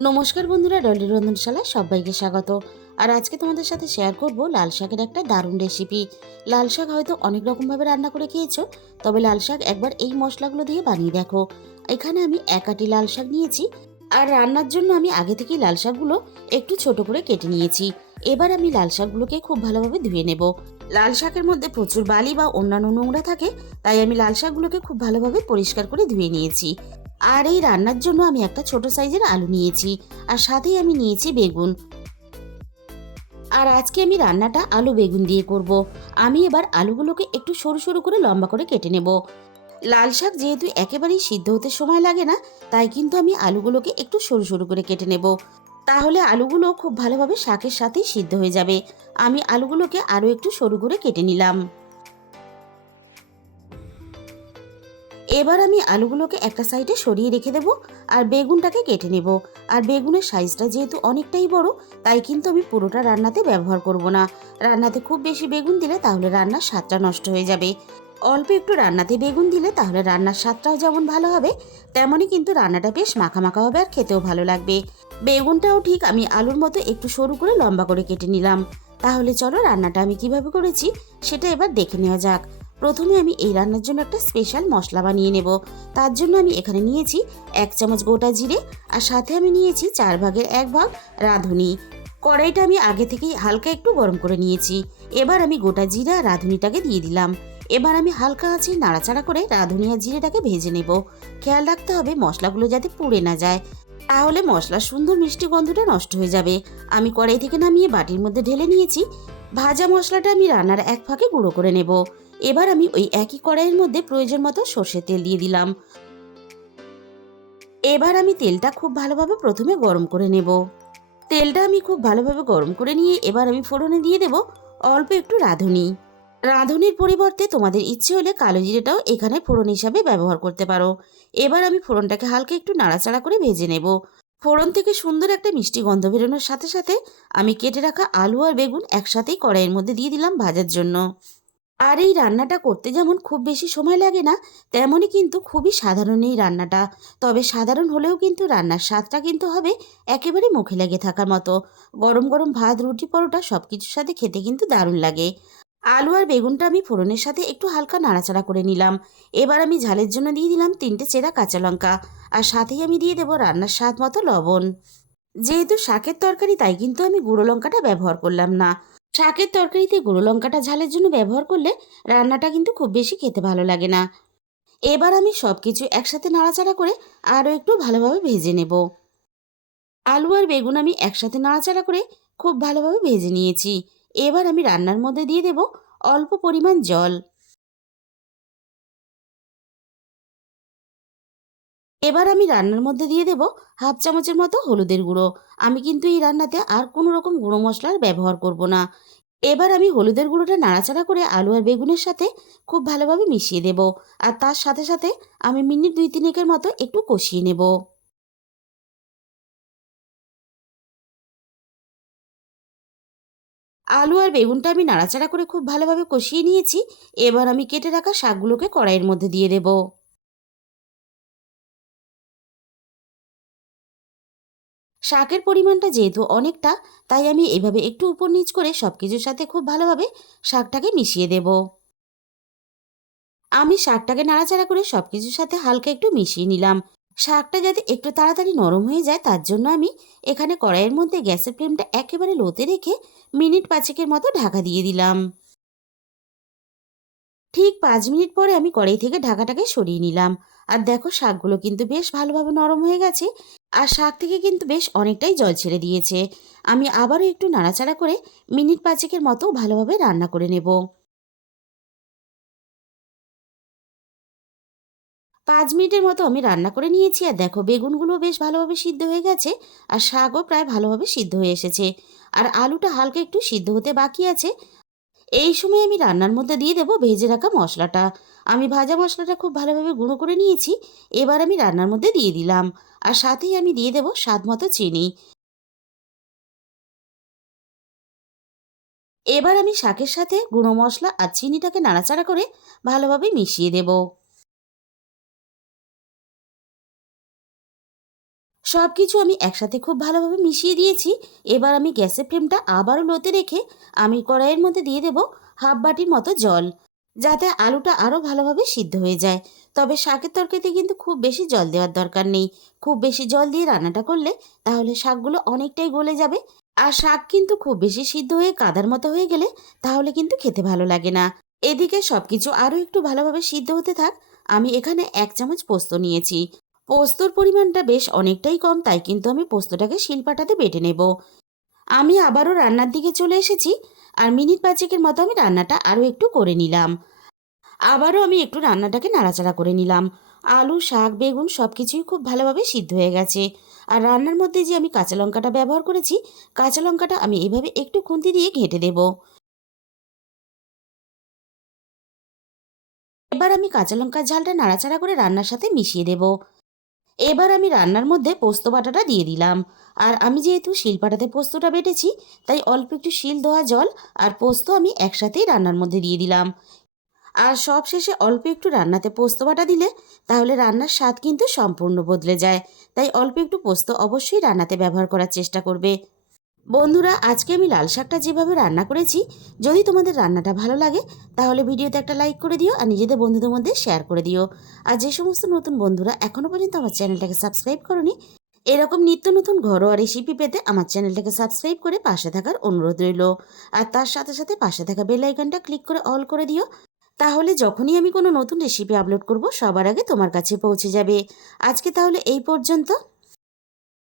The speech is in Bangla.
নমস্কার বন্ধুরা ডলি রন্ধনশালায় সবাইকে স্বাগত। আর আজকে তোমাদের সাথে শেয়ার করব লাল শাকের একটা দারুণ রেসিপি লাল শাক হয়তো অনেক রকমভাবে রান্না করে খেয়েছো, তবে লাল শাক একবার এই মশলাগুলো দিয়ে বানিয়ে দেখো। এখানে আমি এক আটি লাল শাক নিয়েছি, আর রান্নার জন্য আমি আগে থেকেই লাল শাকগুলো একটু ছোট করে কেটে নিয়েছি। এবার আমি লাল শাকগুলোকে খুব ভালোভাবে ধুয়ে নেব। লাল শাকের মধ্যে প্রচুর বালি বা অন্যান্য নোংরা থাকে, তাই আমি লাল শাকগুলোকে খুব ভালোভাবে পরিষ্কার করে ধুয়ে নিয়েছি। আর এই রান্নার জন্য আমি একটা ছোট সাইজের আলু নিয়েছি, আর সাথেই আমি নিয়েছি বেগুন। আর আজকে আমি রান্নাটা আলু বেগুন দিয়ে করব। আমি এবার আলুগুলোকে একটু সরু সরু করে লম্বা করে কেটে নেব। লাল শাক যেহেতু একেবারেই সিদ্ধ হতে সময় লাগে না, তাই কিন্তু আমি আলুগুলোকে একটু সরু সরু করে কেটে নেব। তাহলে আলুগুলো খুব ভালোভাবে শাকের সাথেই সিদ্ধ হয়ে যাবে। আমি আলুগুলোকে আরও একটু সরু করে কেটে নিলাম। এবার আমি আলুগুলোকে একটা সাইডে সরিয়ে রেখে দেবো আর বেগুনটাকে কেটে নেব। আর বেগুনের সাইজটা যেহেতু অনেকটাই বড়, তাই কিন্তু আমি পুরোটা রান্নাতে ব্যবহার করব না। রান্নাতে খুব বেশি বেগুন দিলে তাহলে রান্নার স্বাদটা নষ্ট হয়ে যাবে। অল্প একটু রান্নাতে বেগুন দিলে তাহলে রান্নার স্বাদটাও যেমন ভালো হবে তেমনই কিন্তু রান্নাটা বেশ মাখা মাখা হবে আর খেতেও ভালো লাগবে। বেগুনটাও ঠিক আমি আলুর মতো একটু সরু করে লম্বা করে কেটে নিলাম। তাহলে চলো রান্নাটা আমি কীভাবে করেছি সেটা এবার দেখে নেওয়া যাক। প্রথমে আমি এই রান্নার জন্য একটা স্পেশাল মশলা বানিয়ে নেব। তার জন্য আমি এখানে নিয়েছি এক চামচ গোটা জিরে আর সাথে আমি নিয়েছি চার ভাগের এক ভাগ রাঁধুনি। কড়াইটা আমি আগে থেকেই হালকা একটু গরম করে নিয়েছি। এবার আমি গোটা জিরা রাঁধুনিটাকে দিয়ে দিলাম। এবার আমি হালকা আছে নাড়াচাড়া করে রাঁধুনি আর জিরেটাকে ভেজে নেব। খেয়াল রাখতে হবে মশলাগুলো যাতে পুড়ে না যায়। তাহলে মশলার সুন্দর মিষ্টি গন্ধটা নষ্ট হয়ে যাবে। আমি কড়াই থেকে নামিয়ে বাটির মধ্যে ঢেলে নিয়েছি। ভাজা মশলাটা আমি রান্নার এক ফাঁকে গুঁড়ো করে নেব। এবার আমি ওই একই কড়াইয়ের মধ্যে প্রয়োজন মতো সর্ষের তেল দিয়ে দিলাম। এবার আমি তেলটা খুব ভালোভাবে প্রথমে গরম করে নেব। তেলটা আমি খুব ভালোভাবে গরম করে নিয়ে এবার আমি ফোড়নে দিয়ে দেব অল্প একটু রাঁধুনি। রাঁধুনির পরিবর্তে তোমাদের ইচ্ছে হলে কালো জিরেটাও এখানে ফোড়ন হিসাবে ব্যবহার করতে পারো। এবার আমি ফোড়নটাকে হালকা একটু নাড়াচাড়া করে ভেজে নেব। ফোড়ন থেকে সুন্দর একটা মিষ্টি গন্ধ বেরোনোর সাথে সাথে আমি কেটে রাখা আলু আর বেগুন একসাথেই কড়াইয়ের মধ্যে দিয়ে দিলাম ভাজার জন্য। আর এই রান্নাটা করতে যেমন খুব বেশি সময় লাগে না, তেমনই কিন্তু খুবই সাধারণ এই রান্নাটা। তবে সাধারণ হলেও কিন্তু রান্নার স্বাদটা কিন্তু হবে একেবারে মুখে লেগে থাকার মতো। গরম গরম ভাত, রুটি, পরোটা সব কিছুর সাথে খেতে কিন্তু দারুণ লাগে। আলু আর বেগুনটা আমি ফোড়নের সাথে একটু হালকা নাড়াচাড়া করে নিলাম। এবার আমি ঝালের জন্য দিয়ে দিলাম তিনটে চেরা কাঁচা লঙ্কা। আর সাথেই আমি দিয়ে দেবো রান্নার স্বাদ মতো লবণ। যেহেতু শাকের তরকারি, তাই কিন্তু আমি গুঁড়ো লঙ্কাটা ব্যবহার করলাম না। শাকের তরকারিতে গুঁড়ো লঙ্কাটা ঝালের জন্য ব্যবহার করলে রান্নাটা কিন্তু খুব বেশি খেতে ভালো লাগে না। এবার আমি সব কিছু একসাথে নাড়াচাড়া করে আরও একটু ভালোভাবে ভেজে নেব। আলু আর বেগুন আমি একসাথে নাড়াচাড়া করে খুব ভালোভাবে ভেজে নিয়েছি। এবার আমি রান্নার মধ্যে দিয়ে দেব অল্প পরিমাণ জল। এবার আমি রান্নার মধ্যে দিয়ে দেব হাফ চামচের মতো হলুদের গুঁড়ো। আমি কিন্তু এই রান্নাতে আর কোনো রকম গুঁড়ো মশলার ব্যবহার করব না। এবার আমি হলুদের গুঁড়োটা নাড়াচাড়া করে আলু আর বেগুনের সাথে খুব ভালোভাবে মিশিয়ে দেব। আর তার সাথে সাথে আমি মিনিট দুই তিনেকের মতো একটু কষিয়ে নেব। আলু আর বেগুনটা আমি নাড়াচাড়া করে খুব ভালোভাবে কষিয়ে নিয়েছি। এবার আমি কেটে রাখা শাকগুলোকে কড়াইয়ের মধ্যে দিয়ে দেব। শাকের পরিমাণটা যেহেতু অনেকটা, তাই আমি এভাবে একটু উপর নিচ করে সব কিছুর সাথে খুব ভালোভাবে শাকটাকে মিশিয়ে দেব। আমি শাকটাকে নাড়াচাড়া করে সব কিছুর সাথে হালকা একটু মিশিয়ে নিলাম। শাকটা যাতে একটু তাড়াতাড়ি নরম হয়ে যায়, তার জন্য আমি এখানে কড়াইয়ের মধ্যে গ্যাসের ফ্লেমটা একেবারে লোতে রেখে মিনিট পাঁচেকের মতো ঢাকা দিয়ে দিলাম। ঠিক পাঁচ মিনিট পরে আমি কড়াই থেকে ঢাকাটাকে সরিয়ে নিলাম। আর দেখো শাকগুলো কিন্তু বেশ ভালোভাবে নরম হয়ে গেছে, আর শাক থেকে কিন্তু বেশ অনেকটাই জল ছেড়ে দিয়েছে। আমি আবারও একটু নাড়াচাড়া করে মিনিট পাঁচেকের মতো ভালোভাবে রান্না করে নেব। পাঁচ মিনিটের মতো আমি রান্না করে নিয়েছি, আর দেখো বেগুনগুলো বেশ ভালোভাবে সিদ্ধ হয়ে গেছে, আর শাকও প্রায় ভালোভাবে সিদ্ধ হয়ে এসেছে। আর আলুটা হালকা একটু সিদ্ধ হতে বাকি আছে এই সময় আমি রান্নার মধ্যে দিয়ে দেবো ভেজে রাখা মশলাটা। আমি ভাজা মশলাটা খুব ভালোভাবে গুঁড়ো করে নিয়েছি, এবার আমি রান্নার মধ্যে দিয়ে দিলাম। আর সাথেই আমি দিয়ে দেবো স্বাদ মতো চিনি। এবার আমি শাকের সাথে গুঁড়ো মশলা আর চিনিটাকে নাড়াচাড়া করে ভালোভাবে মিশিয়ে দেব। সব কিছু আমি একসাথে খুব ভালোভাবে মিশিয়ে দিয়েছি। এবার আমি গ্যাসের ফ্লেমটা আবারও লোতে রেখে আমি কড়াইয়ের মধ্যে দিয়ে দেব হাফ বাটির মতো জল, যাতে আলুটা আরও ভালোভাবে সিদ্ধ হয়ে যায়। তবে শাকের তরকারিতে কিন্তু খুব বেশি জল দেওয়ার দরকার নেই। খুব বেশি জল দিয়ে রান্নাটা করলে তাহলে শাকগুলো অনেকটাই গলে যাবে। আর শাক কিন্তু খুব বেশি সিদ্ধ হয়ে কাদার মতো হয়ে গেলে তাহলে কিন্তু খেতে ভালো লাগে না। এদিকে সব কিছু আরও একটু ভালোভাবে সিদ্ধ হতে থাক। আমি এখানে এক চামচ পোস্ত নিয়েছি। পোস্তর পরিমাণটা বেশ অনেকটাই কম, তাই কিন্তু আমি পোস্তটাকে শিলপাটাতে বেটে নেব। আমি আবারও রান্নার দিকে চলে এসেছি আর মিনিট পাঁচেকের মতো আমি রান্নাটা আরও একটু করে নিলাম। আবারও আমি একটু রান্নাটাকে নাড়াচাড়া করে নিলাম। আলু, শাক, বেগুন সব কিছুই খুব ভালোভাবে সিদ্ধ হয়ে গেছে। আর রান্নার মধ্যে যে আমি কাঁচা লঙ্কাটা ব্যবহার করেছি, কাঁচা লঙ্কাটা আমি এইভাবে একটু খুন্তি দিয়ে ঘেঁটে দেব। এবার আমি কাঁচা লঙ্কার ঝালটা নাড়াচাড়া করে রান্নার সাথে মিশিয়ে দেব। এবার আমি রান্নার মধ্যে পোস্ত বাটাটা দিয়ে দিলাম। আর আমি যেহেতু শিল শিলপাটাতে পোস্তটা বেটেছি, তাই অল্প একটু শিল ধোয়া জল আর পোস্ত আমি একসাথেই রান্নার মধ্যে দিয়ে দিলাম। আর সব শেষে অল্প একটু রান্নাতে পোস্ত বাটা দিলে, তাহলে রান্নার স্বাদ কিন্তু সম্পূর্ণ বদলে যায়। তাই অল্প একটু পোস্ত অবশ্যই রান্নাতে ব্যবহার করার চেষ্টা করবে। বন্ধুরা, আজকে আমি লাল শাকটা যেভাবে রান্না করেছি, যদি তোমাদের রান্নাটা ভালো লাগে, তাহলে ভিডিওতে একটা লাইক করে দিও আর নিজেদের বন্ধুদের মধ্যে শেয়ার করে দিও। আর যে সমস্ত নতুন বন্ধুরা এখনও পর্যন্ত আমার চ্যানেলটাকে সাবস্ক্রাইব করনি, এরকম নিত্য নতুন ঘরোয়া রেসিপি পেতে আমার চ্যানেলটাকে সাবস্ক্রাইব করে পাশে থাকার অনুরোধ রইল। আর তার সাথে সাথে পাশে থাকা বেল আইকনটা ক্লিক করে অল করে দিও। তাহলে যখনই আমি কোনো নতুন রেসিপি আপলোড করব, সবার আগে তোমার কাছে পৌঁছে যাবে। আজকে তাহলে এই পর্যন্ত।